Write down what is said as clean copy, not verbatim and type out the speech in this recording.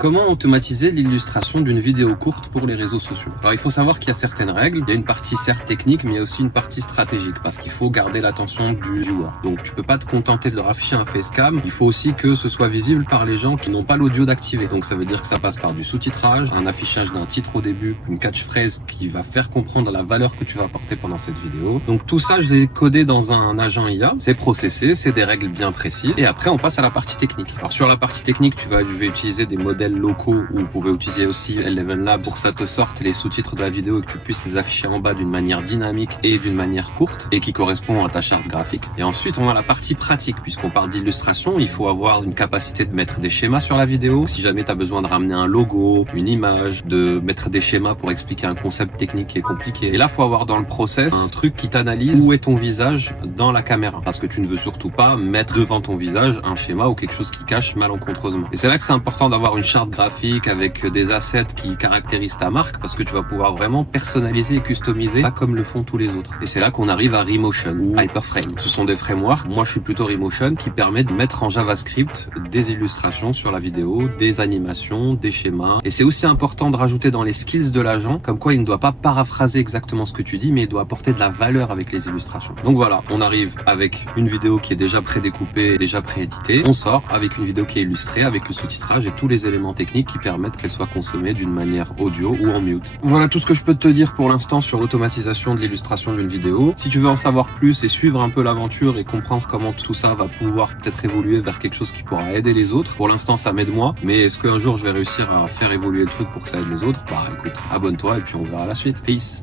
Comment automatiser l'illustration d'une vidéo courte pour les réseaux sociaux? Alors il faut savoir qu'il y a certaines règles, il y a une partie certes technique mais il y a aussi une partie stratégique parce qu'il faut garder l'attention du viewer. Donc tu peux pas te contenter de leur afficher un facecam, il faut aussi que ce soit visible par les gens qui n'ont pas l'audio d'activer. Donc ça veut dire que ça passe par du sous-titrage, un affichage d'un titre au début, une catchphrase qui va faire comprendre la valeur que tu vas apporter pendant cette vidéo. Donc tout ça je l'ai codé dans un agent IA, c'est processé, c'est des règles bien précises et après on passe à la partie technique. Alors sur la partie technique, je vais utiliser des modèles locaux ou vous pouvez utiliser aussi Eleven Labs pour que ça te sorte les sous-titres de la vidéo et que tu puisses les afficher en bas d'une manière dynamique et d'une manière courte et qui correspond à ta charte graphique. Et ensuite, on a la partie pratique. Puisqu'on parle d'illustration, il faut avoir une capacité de mettre des schémas sur la vidéo. Si jamais tu as besoin de ramener un logo, une image, de mettre des schémas pour expliquer un concept technique qui est compliqué. Et là, faut avoir dans le process un truc qui t'analyse où est ton visage dans la caméra. Parce que tu ne veux surtout pas mettre devant ton visage un schéma ou quelque chose qui cache malencontreusement. Et c'est là que c'est important d'avoir une charte graphique avec des assets qui caractérisent ta marque parce que tu vas pouvoir vraiment personnaliser et customiser, pas comme le font tous les autres. Et c'est là qu'on arrive à Remotion ou Hyperframe. Ce sont des frameworks, moi je suis plutôt Remotion, qui permet de mettre en JavaScript des illustrations sur la vidéo, des animations, des schémas. Et c'est aussi important de rajouter dans les skills de l'agent, comme quoi il ne doit pas paraphraser exactement ce que tu dis, mais il doit apporter de la valeur avec les illustrations. Donc voilà, on arrive avec une vidéo qui est déjà prédécoupée, déjà prééditée. On sort avec une vidéo qui est illustrée, avec le sous-titrage et tous les éléments techniques qui permettent qu'elle soit consommée d'une manière audio ou en mute. Voilà tout ce que je peux te dire pour l'instant sur l'automatisation de l'illustration d'une vidéo. Si tu veux en savoir plus et suivre un peu l'aventure et comprendre comment tout ça va pouvoir peut-être évoluer vers quelque chose qui pourra aider les autres, pour l'instant ça m'aide moi, mais est-ce qu'un jour je vais réussir à faire évoluer le truc pour que ça aide les autres? Bah écoute, abonne-toi et puis on verra la suite. Peace.